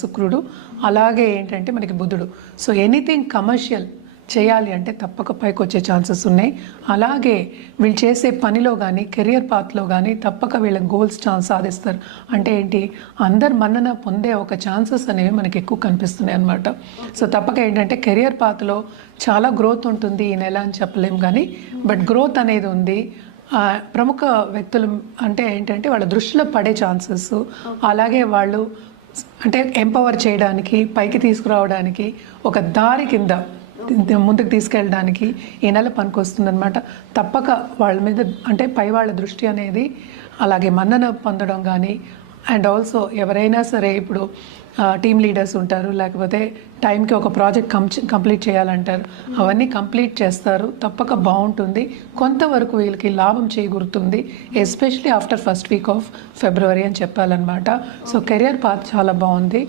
శుక్రుడు, అలాగే ఏంటంటే మనకి బుధుడు. సో ఎనీథింగ్ కమర్షియల్ చేయాలి అంటే తప్పక పైకి వచ్చే ఛాన్సెస్ ఉన్నాయి. అలాగే వీళ్ళు చేసే పనిలో కానీ కెరియర్ పాత్లో కానీ తప్పక వీళ్ళ గోల్స్ సాధిస్తారు. అంటే ఏంటి, అందరు మన్నన పొందే ఒక ఛాన్సెస్ అనేవి మనకి ఎక్కువ కనిపిస్తున్నాయి అన్నమాట. సో తప్పక ఏంటంటే కెరియర్ పాత్లో చాలా గ్రోత్ ఉంటుంది ఈ నెల అని చెప్పలేము, కానీ బట్ గ్రోత్ అనేది ఉంది. ప్రముఖ వ్యక్తులు అంటే ఏంటంటే వాళ్ళ దృష్టిలో పడే ఛాన్సెస్, అలాగే వాళ్ళు అంటే ఎంపవర్ చేయడానికి, పైకి తీసుకురావడానికి, ఒక దారి కింద ముందుకు తీసుకెళ్ళడానికి ఈ నెల పనికొస్తుందన్నమాట. తప్పక వాళ్ళ మీద అంటే పై వాళ్ళ దృష్టి అనేది, అలాగే మన్నన పొందడం కానీ, అండ్ ఆల్సో ఎవరైనా సరే ఇప్పుడు టీమ్ లీడర్స్ ఉంటారు, లేకపోతే టైంకి ఒక ప్రాజెక్ట్ కంప్లీట్ చేయాలంటారు, అవన్నీ కంప్లీట్ చేస్తారు. తప్పక బాగుంటుంది. కొంతవరకు వీళ్ళకి లాభం చేకూరుతుంది, especially after first week of February అని చెప్పాలన్నమాట. సో కెరియర్ పాత్ చాలా బాగుంది.